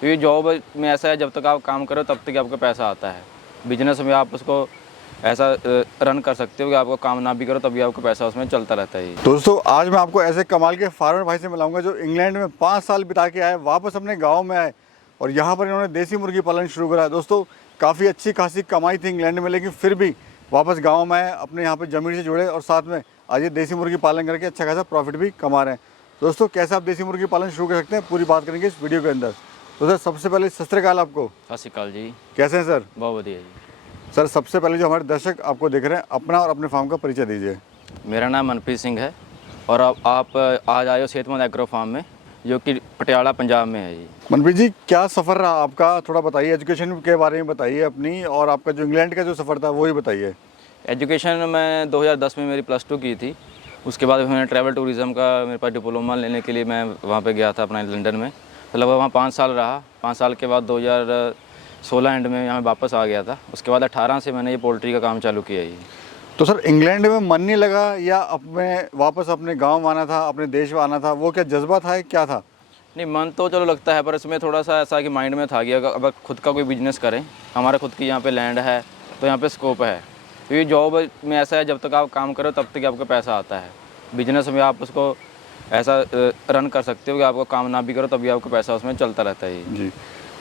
क्योंकि जॉब में ऐसा है, जब तक आप काम करो तब तक आपका पैसा आता है। बिजनेस में आप उसको ऐसा रन कर सकते हो कि आपको काम ना भी करो तभी आपका पैसा उसमें चलता रहता है। दोस्तों आज मैं आपको ऐसे कमाल के फार्मर भाई से मिलाऊंगा जो इंग्लैंड में 5 साल बिता के आए, वापस अपने गांव में आए और यहाँ पर इन्होंने देसी मुर्गी पालन शुरू करा। दोस्तों काफ़ी अच्छी खासी कमाई थी इंग्लैंड में, लेकिन फिर भी वापस गाँव में आए, अपने यहाँ पर ज़मीन से जुड़े और साथ में आज ये देसी मुर्गी पालन करके अच्छा खासा प्रॉफिट भी कमा रहे हैं। दोस्तों कैसे आप देसी मुर्गी पालन शुरू कर सकते हैं पूरी बात करेंगे इस वीडियो के अंदर। तो सर सबसे पहले सत श्री अकाल आपको। सत श्री अकाल जी। कैसे हैं सर? बहुत बढ़िया जी। सर सबसे पहले जो हमारे दर्शक आपको देख रहे हैं, अपना और अपने फार्म का परिचय दीजिए। मेरा नाम मनप्रीत सिंह है और आप आज आए हो सेहतमंद एग्रो फार्म में, जो कि पटियाला पंजाब में है जी। मनप्रीत जी क्या सफ़र रहा आपका, थोड़ा बताइए, एजुकेशन के बारे में बताइए अपनी, और आपका जो इंग्लैंड का जो सफ़र था वो ही बताइए। एजुकेशन मैं 2010 में मेरी +2 की थी। उसके बाद मैंने ट्रैवल टूरिज़्म का मेरे पास डिप्लोमा लेने के लिए मैं वहाँ पे गया था अपना लंदन में। तो लगभग वहाँ 5 साल रहा। 5 साल के बाद 2016 एंड में यहाँ वापस आ गया था। उसके बाद 18 से मैंने ये पोल्ट्री का काम चालू किया ही। तो सर इंग्लैंड में मन नहीं लगा या अपने वापस अपने गांव आना था, अपने देश में आना था, वो क्या जज्बा था, क्या था? नहीं, मन तो चलो लगता है, पर इसमें थोड़ा सा ऐसा कि माइंड में था कि अगर खुद का कोई बिजनेस करें, हमारा खुद की यहाँ पे लैंड है तो यहाँ पे स्कोप है। क्योंकि जॉब में ऐसा है, जब तक आप काम करो तब तक आपका पैसा आता है। बिजनेस में आप उसको ऐसा रन कर सकते हो कि आपको काम ना भी करो तभी आपका पैसा उसमें चलता रहता है जी।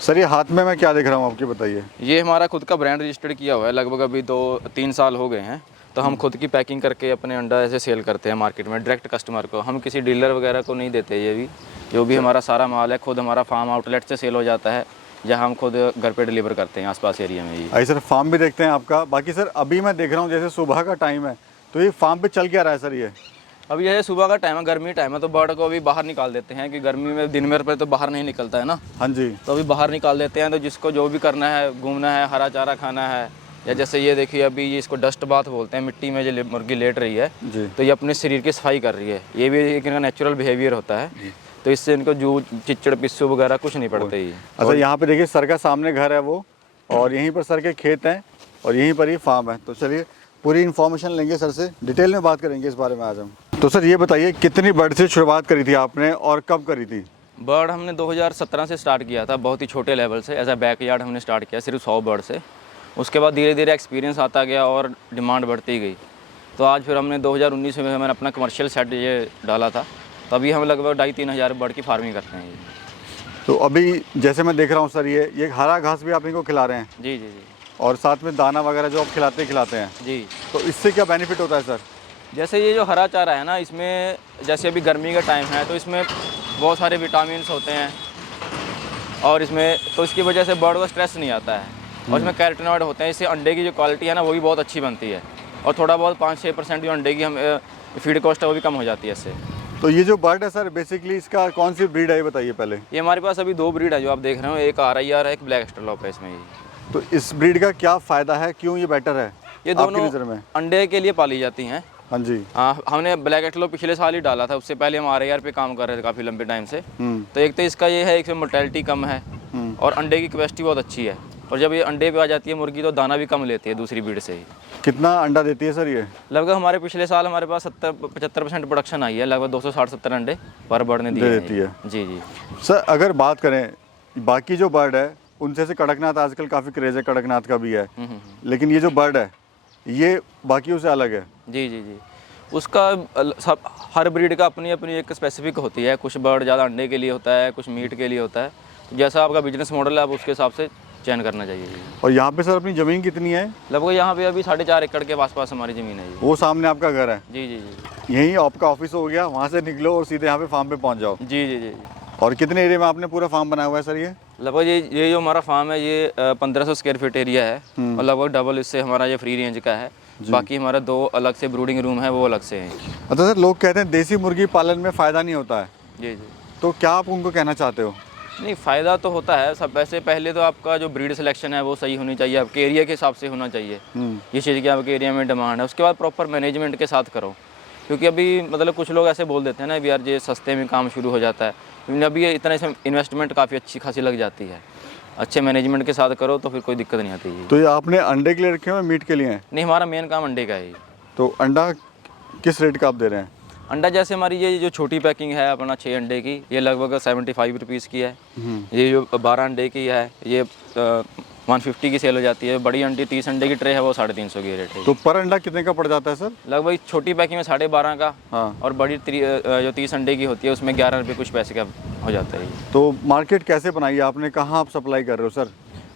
सर ये हाथ में मैं क्या देख रहा हूँ आपकी बताइए। ये हमारा खुद का ब्रांड रजिस्टर्ड किया हुआ है, लगभग अभी 2-3 साल हो गए हैं। तो हम खुद की पैकिंग करके अपने अंडा ऐसे सेल करते हैं मार्केट में डायरेक्ट कस्टमर को। हम किसी डीलर वगैरह को नहीं देते। ये भी जो भी हमारा सारा माल है खुद हमारा फार्म आउटलेट से सेल हो जाता है, जहाँ हम खुद घर पे डिलीवर करते हैं आसपास एरिया में। आई सर फार्म भी देखते हैं आपका। बाकी सर अभी मैं देख रहा हूँ जैसे सुबह का टाइम है, तो ये फार्म पे चल क्या रहा है सर? ये अभी ये सुबह का टाइम है, गर्मी टाइम है, तो बर्ड को अभी बाहर निकाल देते हैं कि गर्मी में दिन में तो बाहर नहीं निकलता है ना। हाँ जी। तो अभी बाहर निकाल देते हैं। तो जिसको जो भी करना है, घूमना है, हरा चारा खाना है, या जैसे ये देखिए अभी ये इसको डस्ट बाथ बोलते हैं, मिट्टी में जो मुर्गी लेट रही है जी, तो ये अपने शरीर की सफाई कर रही है। ये भी एक इनका नेचुरल बिहेवियर होता है। तो इससे इनको जो चिच्चड़ पिस्सू वगैरह कुछ नहीं पड़ते ही। अच्छा यहाँ पे देखिए सर का सामने घर है वो, और यहीं पर सर के खेत हैं और यहीं पर ही फार्म है। तो चलिए पूरी इन्फॉर्मेशन लेंगे सर से, डिटेल में बात करेंगे इस बारे में आज हम। तो सर ये बताइए कितनी बर्ड से शुरुआत करी थी आपने और कब करी थी? बर्ड हमने 2017 से स्टार्ट किया था, बहुत ही छोटे लेवल से, एज अ बैकयार्ड हमने स्टार्ट किया सिर्फ 100 बर्ड से। उसके बाद धीरे धीरे एक्सपीरियंस आता गया और डिमांड बढ़ती गई। तो आज फिर हमने 2019 में मैंने अपना कमर्शियल सेट ये डाला था। तो अभी हम लगभग 2,500-3 हज़ार बर्ड की फार्मिंग करते हैं। तो अभी जैसे मैं देख रहा हूँ सर ये हरा घास भी आप इनको खिला रहे हैं? जी जी जी। और साथ में दाना वगैरह जो आप खिलाते हैं जी। तो इससे क्या बेनिफिट होता है सर? जैसे ये जो हरा चारा है ना, इसमें जैसे अभी गर्मी का टाइम है तो इसमें बहुत सारे विटामिन्स होते हैं और इसमें तो इसकी वजह से बर्ड को स्ट्रेस नहीं आता है। और इसमें कैरोटीनॉइड होते हैं, इससे अंडे की जो क्वालिटी है ना वो भी बहुत अच्छी बनती है। और थोड़ा बहुत 5-6% जो अंडे की हम फीड कॉस्ट है वो भी कम हो जाती है इससे। तो ये जो बर्ड है सर बेसिकली इसका कौन सी ब्रीड है ये बताइए पहले। ये हमारे पास अभी 2 ब्रीड है जो आप देख रहे हो, एक RIR है, एक ब्लैक एस्ट्रोलॉप है इसमें। ये तो इस ब्रीड का क्या फ़ायदा है, क्यों ये बेटर है ये आपकी दोनों नज़र में? अंडे के लिए पाली जाती हैं। हाँ जी। हाँ, हमने ब्लैक एस्ट्रोलॉप पिछले साल ही डाला था, उससे पहले हम RIR पे काम कर रहे थे काफ़ी लंबे टाइम से। तो एक तो इसका ये है, एक से मोर्टेलिटी कम है और अंडे की कैपेसिटी बहुत अच्छी है। और जब ये अंडे पे आ जाती है मुर्गी तो दाना भी कम लेती है दूसरी ब्रीड से ही। कितना अंडा देती है सर ये? लगभग हमारे पिछले साल हमारे पास 70-75% प्रोडक्शन आई है, लगभग 260-70 अंडे पर बर्ड ने दिए देती है। जी जी। सर अगर बात करें बाकी जो बर्ड है उनसे से कड़कनाथ आजकल काफ़ी क्रेज़ है, कड़कनाथ का भी है, लेकिन ये जो बर्ड है ये बाकियों से अलग है। जी जी जी। उसका सब हर ब्रीड का अपनी अपनी एक स्पेसिफिक होती है। कुछ बर्ड ज़्यादा अंडे के लिए होता है, कुछ मीट के लिए होता है। तो जैसा आपका बिजनेस मॉडल है आप उसके हिसाब से चयन करना चाहिए। और यहाँ पे सर अपनी ज़मीन कितनी है? लगभग यहाँ पे अभी 4.5 एकड़ के आसपास हमारी ज़मीन है। वो सामने आपका घर है? जी जी जी। यहीं आपका ऑफिस हो गया, वहाँ से निकलो और सीधे यहाँ पे फार्म पे पहुँच जाओ। जी जी जी। और कितने एरिया में आपने पूरा फार्म बनाया हुआ है सर ये? लगभग ये जो हमारा फार्म है ये 1500 स्क्वायर फीट एरिया है और लगभग डबल इससे हमारा ये फ्री रेंज का है। बाकी हमारा 2 अलग से ब्रूडिंग रूम है, वो अलग से हैं। अच्छा सर लोग कहते हैं देसी मुर्गी पालन में फ़ायदा नहीं होता है, जी जी। तो क्या आप उनको कहना चाहते हो? नहीं, फ़ायदा तो होता है सब। वैसे पहले तो आपका जो ब्रीड सिलेक्शन है वो सही होनी चाहिए, आपके एरिया के हिसाब से होना चाहिए। ये चीज़ की आपके एरिया में डिमांड है, उसके बाद प्रॉपर मैनेजमेंट के साथ करो। क्योंकि अभी मतलब कुछ लोग ऐसे बोल देते हैं ना भी यार ये सस्ते में काम शुरू हो जाता है, लेकिन अभी इतना इसमें इन्वेस्टमेंट काफ़ी अच्छी खासी लग जाती है। अच्छे मैनेजमेंट के साथ करो तो फिर कोई दिक्कत नहीं आती है। तो ये आपने अंडे के लिए रखे हुए मीट के लिए हैं? नहीं, हमारा मेन काम अंडे का है। तो अंडा किस रेट का आप दे रहे हैं? अंडा जैसे हमारी ये जो छोटी पैकिंग है अपना 6 अंडे की, ये लगभग 75 रुपीज़ की है। ये जो 12 अंडे की है ये 150 की सेल हो जाती है। बड़ी अंडी 30 अंडे की ट्रे है वो 350 की रेट है। तो पर अंडा कितने का पड़ जाता है सर? लगभग छोटी पैकिंग में 12.5 का। हाँ। और बड़ी जो 30 अंडे की होती है उसमें 11 रुपये कुछ पैसे का हो जाता है। तो मार्केट कैसे बनाई है आपने, कहाँ आप सप्लाई कर रहे हो सर?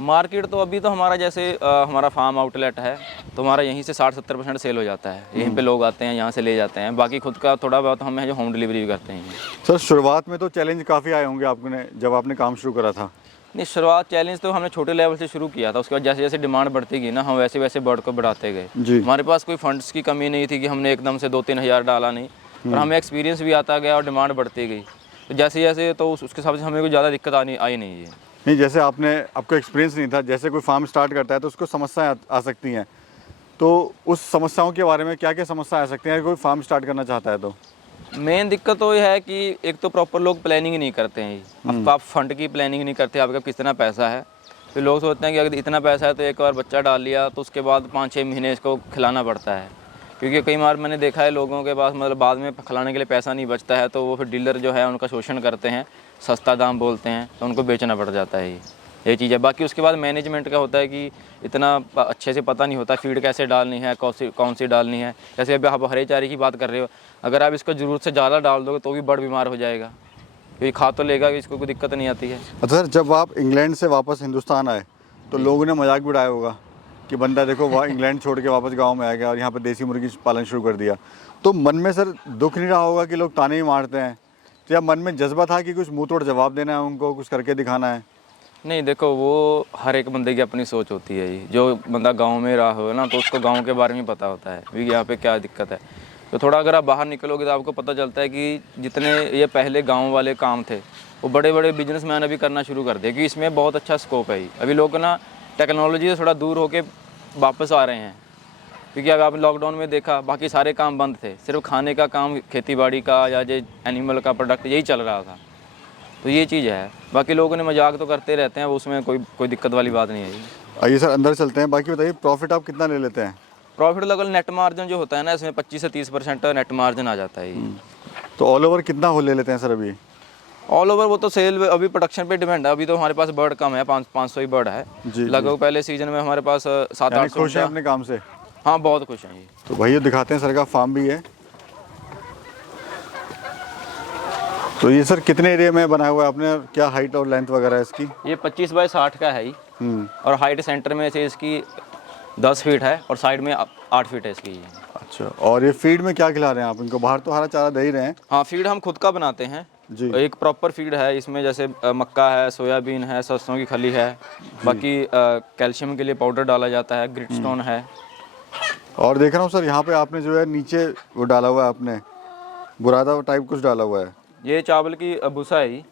मार्केट तो अभी तो हमारा जैसे हमारा फार्म आउटलेट है तो हमारा यहीं से 60-70% सेल हो जाता है। यहीं पे लोग आते हैं, यहाँ से ले जाते हैं। बाकी खुद का थोड़ा बहुत हम है जो होम डिलीवरी भी करते हैं। सर शुरुआत में तो चैलेंज काफ़ी आए होंगे आपने जब आपने काम शुरू करा था? नहीं, शुरुआत चैलेंज तो हमने छोटे लेवल से शुरू किया था। उसके बाद जैसे जैसे डिमांड बढ़ती गई ना, हम वैसे वैसे बर्ड को बढ़ाते गए। जी। हमारे पास कोई फंड्स की कमी नहीं थी कि हमने एकदम से 2-3 हज़ार डाला नहीं, और हमें एक्सपीरियंस भी आता गया और डिमांड बढ़ती गई। तो जैसे जैसे तो उसके हिसाब से हमें कोई ज़्यादा दिक्कत आई नहीं है। नहीं, जैसे आपको एक्सपीरियंस नहीं था, जैसे कोई फार्म स्टार्ट करता है तो उसको समस्याएं आ सकती हैं, तो उस समस्याओं के बारे में क्या क्या समस्या आ सकती हैं अगर कोई फार्म स्टार्ट करना चाहता है तो? मेन दिक्कत तो ये है कि एक तो प्रॉपर लोग प्लानिंग ही नहीं करते हैं। आप फंड की प्लानिंग नहीं करते, आपका कितना पैसा है। फिर लोग सोचते हैं कि अगर इतना पैसा है तो एक बार बच्चा डाल लिया तो उसके बाद 5-6 महीने इसको खिलाना पड़ता है। क्योंकि कई बार मैंने देखा है लोगों के पास मतलब बाद में खिलाने के लिए पैसा नहीं बचता है, तो वो फिर डीलर जो है उनका शोषण करते हैं, सस्ता दाम बोलते हैं, तो उनको बेचना पड़ जाता है। ये चीज़ है। बाकी उसके बाद मैनेजमेंट का होता है कि इतना अच्छे से पता नहीं होता फीड कैसे डालनी है, कौन सी डालनी है। जैसे अभी आप हरे चारे की बात कर रहे हो, अगर आप इसको ज़रूरत से ज़्यादा डाल दोगे तो भी बड़ बीमार हो जाएगा, क्योंकि खा तो लेगा, इसको कोई दिक्कत नहीं आती है। अच्छा सर, जब आप इंग्लैंड से वापस हिंदुस्तान आए तो लोगों ने मजाक भी उड़ाया होगा कि बंदा देखो वहाँ इंग्लैंड छोड़ के वापस गाँव में आ गया और यहाँ पर देसी मुर्गी पालन शुरू कर दिया, तो मन में सर दुख नहीं रहा होगा कि लोग ताने ही मारते हैं? तो या मन में जज्बा था कि कुछ मुँह तोड़ जवाब देना है उनको, कुछ करके दिखाना है? नहीं, देखो वो हर एक बंदे की अपनी सोच होती है। ये जो बंदा गांव में रहा हो ना, तो उसको गांव के बारे में पता होता है भी यहाँ पे क्या दिक्कत है। तो थोड़ा अगर आप बाहर निकलोगे तो आपको पता चलता है कि जितने ये पहले गांव वाले काम थे वो बड़े बड़े बिजनेसमैन अभी करना शुरू कर दिए, क्योंकि इसमें बहुत अच्छा स्कोप है। अभी लोग ना टेक्नोलॉजी से थोड़ा दूर होके वापस आ रहे हैं, क्योंकि अगर आप लॉकडाउन में देखा बाकी सारे काम बंद थे, सिर्फ खाने का काम, खेती बाड़ी का या जो एनिमल का प्रोडक्ट यही चल रहा था। तो ये चीज़ है। बाकी लोगों ने मजाक तो करते रहते हैं, उसमें कोई दिक्कत वाली बात नहीं है। आइए सर अंदर चलते हैं। बाकी बताइए प्रॉफिट आप कितना ले लेते हैं? प्रॉफिट लगभग नेट मार्जिन जो होता है ना, इसमें 25 से 30% नेट मार्जिन आ जाता है ये। तो ऑल ओवर कितना हो ले लेते हैं सर अभी? ऑल ओवर वो तो सेल अभी प्रोडक्शन पे डिपेंड है। अभी तो हमारे पास बर्ड कम है, 500 ही बर्ड है लगभग। पहले सीजन में हमारे पास 700-800। खुश हैं अपने काम से? हाँ, बहुत खुश हैं ये। तो भैया दिखाते हैं, सर का फार्म भी है। तो ये सर कितने एरिया में बनाया हुआ है आपने, क्या हाइट और लेंथ वगैरह है इसकी? ये 25 बाय 60 का है ही। और हाइट सेंटर में से इसकी 10 फीट है और साइड में 8 फीट है इसकी। अच्छा, और ये फीड में क्या खिला रहे हैं आप इनको? बाहर तो हरा चारा दे ही रहे हैं। हाँ, फीड हम खुद का बनाते हैं जी। एक प्रॉपर फीड है इसमें, जैसे मक्का है, सोयाबीन है, सरसों की खली है। बाकी कैल्शियम के लिए पाउडर डाला जाता है, ग्रिटस्टोन है। और देख रहा हूँ सर यहाँ पे आपने जो है नीचे वो डाला हुआ है, आपने बुरादा टाइप कुछ डाला हुआ है। ये चावल की भूसा है ये।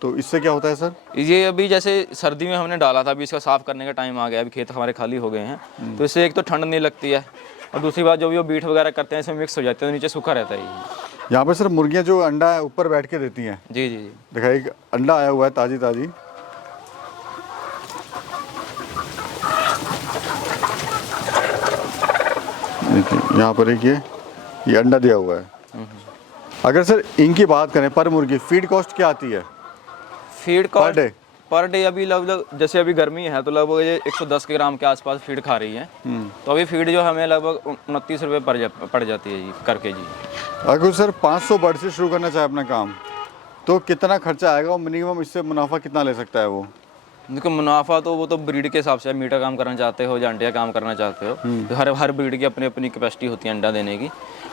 तो इससे क्या होता है सर? ये अभी जैसे सर्दी में हमने डाला था, अभी इसका साफ़ करने का टाइम आ गया, अभी खेत हमारे खाली हो गए हैं। तो इससे एक तो ठंड नहीं लगती है, और दूसरी बात जो भी वो बीट वगैरह करते हैं इसमें मिक्स हो जाते हैं, तो नीचे सूखा रहता है ये। यहाँ पे सर मुर्गियाँ जो अंडा है ऊपर बैठ के देती हैं। जी जी जी। दिखाइए, एक अंडा आया हुआ है ताज़ी ताज़ी। देखिए यहाँ पर एक ये अंडा दिया हुआ है। अगर सर इनकी बात करें पर मुर्गी फीड कॉस्ट क्या आती है? Feed cost day? Per day अभी लगभग, जैसे अभी गर्मी है तो लगभग ये 110 ग्राम के आसपास फीड खा रही है। तो अभी फीड जो हमें लगभग 29 रुपये पड़ जाती है जी कर के जी। अगर सर 500 बर्ड से शुरू करना चाहे अपना काम तो कितना खर्चा आएगा और मिनिमम इससे मुनाफा कितना ले सकता है वो? देखो मुनाफा तो वो तो ब्रीड के हिसाब से, मीठा काम करना चाहते हो या अंडे काम करना चाहते हो, तो हर ब्रीड की अपनी अपनी कैपेसिटी होती है अंडा देने की।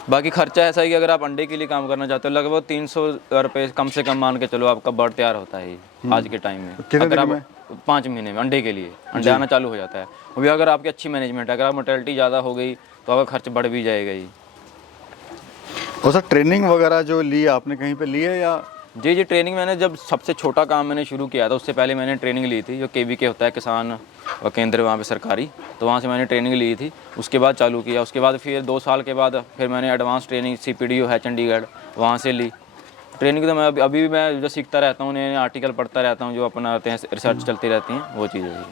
बाकी खर्चा ऐसा है कि अगर आप अंडे के लिए काम करना चाहते हो लगभग 300 रुपये कम से कम मान के चलो आपका बर्ड तैयार होता है आज के टाइम में। कितने दिन में? 5 महीने में अंडे के लिए अंडे आना चालू हो जाता है। वो भी अगर आपकी अच्छी मैनेजमेंट है, अगर आप मोर्टेलिटी ज़्यादा हो गई तो आपका खर्च बढ़ भी जाएगा ही। और सर ट्रेनिंग वगैरह जो ली आपने कहीं पे ली है या? जी जी, ट्रेनिंग मैंने जब सबसे छोटा काम मैंने शुरू किया था उससे पहले मैंने ट्रेनिंग ली थी, जो KVK होता है किसान केंद्र वहाँ पे सरकारी, तो वहाँ से मैंने ट्रेनिंग ली थी। उसके बाद चालू किया, उसके बाद फिर 2 साल के बाद फिर मैंने एडवांस ट्रेनिंग CPDO है चंडीगढ़, वहाँ से ली ट्रेनिंग। तो मैं अभी भी मैं जो सीखता रहता हूँ, नए आर्टिकल पढ़ता रहता हूँ, जो अपना आते हैं रिसर्च चलती रहती हैं, वो चीज़ है।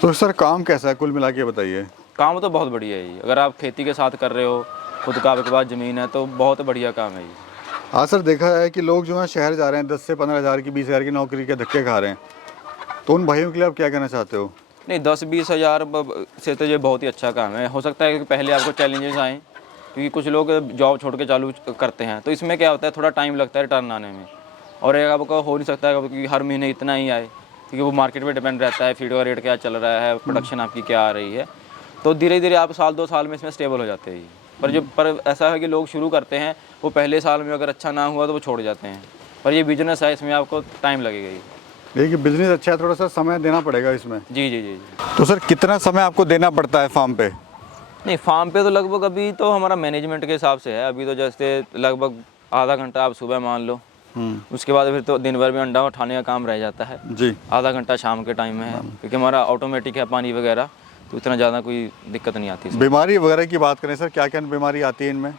तो सर काम कैसा है कुल मिला के बताइए? काम तो बहुत बढ़िया है। अगर आप खेती के साथ कर रहे हो खुद का आपके पास ज़मीन है, तो बहुत बढ़िया काम है ये। हाँ सर, देखा है कि लोग जो है शहर जा रहे हैं 10 से 15 हज़ार की 20 हज़ार की नौकरी के धक्के खा रहे हैं, तो उन भाइयों के लिए आप क्या कहना चाहते हो? नहीं, 10-20 हज़ार से तो ये बहुत ही अच्छा काम है। हो सकता है कि पहले आपको चैलेंजेस आएँ, क्योंकि कुछ लोग जॉब छोड़ के चालू करते हैं, तो इसमें क्या होता है, थोड़ा टाइम लगता है रिटर्न आने में। और एक आपका हो नहीं सकता है कि हर महीने इतना ही आए, क्योंकि वो मार्केट पे डिपेंड रहता है, फीड का रेट क्या चल रहा है, प्रोडक्शन आपकी क्या आ रही है। तो धीरे धीरे आप साल 2 साल में इसमें स्टेबल हो जाते हैं। पर ऐसा है कि लोग शुरू करते हैं, वो पहले साल में अगर अच्छा ना हुआ तो वो छोड़ जाते हैं। पर ये बिजनेस है, इसमें आपको टाइम लगेगा ही। देखिए बिजनेस अच्छा है, थोड़ा सा समय देना पड़ेगा इसमें। जी जी जी जी। तो सर कितना समय आपको देना पड़ता है फार्म पे? नहीं, फार्म पे तो लगभग अभी तो हमारा मैनेजमेंट के हिसाब से है। अभी तो जैसे लगभग आधा घंटा आप सुबह मान लो, उसके बाद फिर तो दिन भर में अंडा उठाने का काम रह जाता है जी। आधा घंटा शाम के टाइम में है, क्योंकि हमारा ऑटोमेटिक है पानी वगैरह, तो इतना ज़्यादा कोई दिक्कत नहीं आती इसमें। बीमारी वगैरह की बात करें सर, क्या क्या बीमारी आती है इनमें?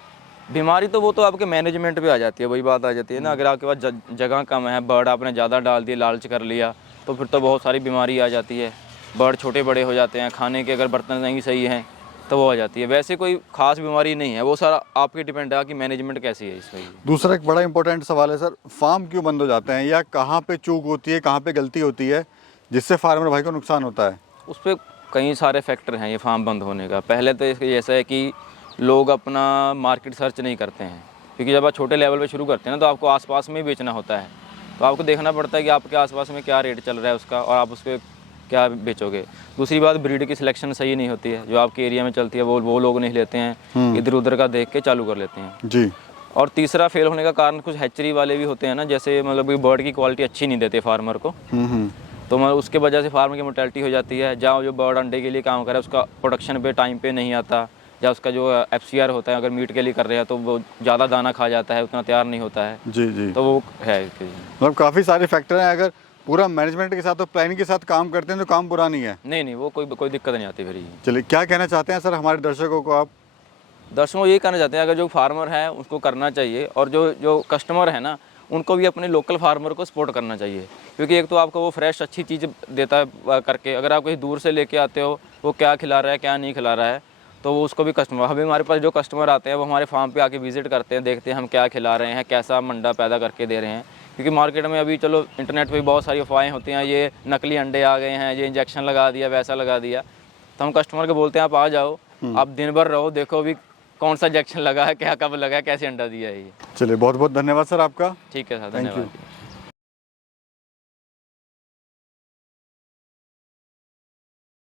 बीमारी तो वो तो आपके मैनेजमेंट पे आ जाती है, वही बात आ जाती है ना। अगर आपके पास जगह कम है, बर्ड आपने ज़्यादा डाल दिए, लालच कर लिया, तो फिर तो बहुत सारी बीमारी आ जाती है। बर्ड छोटे बड़े हो जाते हैं, खाने के अगर बर्तन नहीं सही हैं तो वो आ जाती है। वैसे कोई खास बीमारी नहीं है, वो सारा आपके डिपेंड है कि मैनेजमेंट कैसी है इसमें। दूसरा एक बड़ा इंपॉर्टेंट सवाल है सर, फार्म क्यों बंद हो जाते हैं, या कहाँ पे चूक होती है, कहाँ पे गलती होती है जिससे फार्मर भाई को नुकसान होता है? उस पर कई सारे फैक्टर हैं ये फार्म बंद होने का। पहले तो इसका ऐसा है कि लोग अपना मार्केट सर्च नहीं करते हैं, क्योंकि जब आप छोटे लेवल पे शुरू करते हैं ना, तो आपको आसपास में ही बेचना होता है। तो आपको देखना पड़ता है कि आपके आसपास में क्या रेट चल रहा है उसका, और आप उसके क्या बेचोगे। दूसरी बात, ब्रीड की सिलेक्शन सही नहीं होती है, जो आपके एरिया में चलती है वो लोग नहीं लेते हैं, इधर उधर का देख के चालू कर लेते हैं जी। और तीसरा फेल होने का कारण कुछ हैचरी वाले भी होते हैं ना, जैसे मतलब कि बर्ड की क्वालिटी अच्छी नहीं देते फार्मर को, तो मतलब उसके वजह से फार्मर की मोर्टेलिटी हो जाती है। जहाँ जो बर्ड अंडे के लिए काम करे उसका प्रोडक्शन पे टाइम पे नहीं आता, या उसका जो FCR होता है अगर मीट के लिए कर रहे हैं तो वो ज़्यादा दाना खा जाता है, उतना तैयार नहीं होता है। जी जी। तो वो है मतलब काफ़ी सारे फैक्टर हैं, अगर पूरा मैनेजमेंट के साथ और प्लानिंग के साथ काम करते हैं तो काम बुरा नहीं है। नहीं, वो कोई दिक्कत नहीं आती फिर ये। चलिए, क्या कहना चाहते हैं सर हमारे दर्शकों को आप? दर्शकों को ये कहना चाहते हैं, अगर जो फार्मर है उसको करना चाहिए, और जो कस्टमर है ना, उनको भी अपने लोकल फार्मर को सपोर्ट करना चाहिए, क्योंकि एक तो आपको वो फ्रेश अच्छी चीज़ देता है करके। अगर आप कहीं दूर से लेके आते हो, वो क्या खिला रहा है क्या नहीं खिला रहा है, तो वो उसको भी कस्टमर, अभी हमारे पास जो कस्टमर आते हैं वो हमारे फार्म पे आके विजिट करते हैं, देखते हैं हम क्या खिला रहे हैं, कैसा हम अंडा पैदा करके दे रहे हैं। क्योंकि मार्केट में अभी चलो इंटरनेट पे बहुत सारी अफवाहें होती हैं, ये नकली अंडे आ गए हैं, ये इंजेक्शन लगा दिया, वैसा लगा दिया। तो हम कस्टमर को बोलते हैं आप आ जाओ, आप दिन भर रहो, देखो अभी कौन सा इंजेक्शन लगा है, क्या कब लगा है, कैसे अंडा दिया है ये। चलिए, बहुत बहुत धन्यवाद सर आपका। ठीक है सर, धन्यवाद।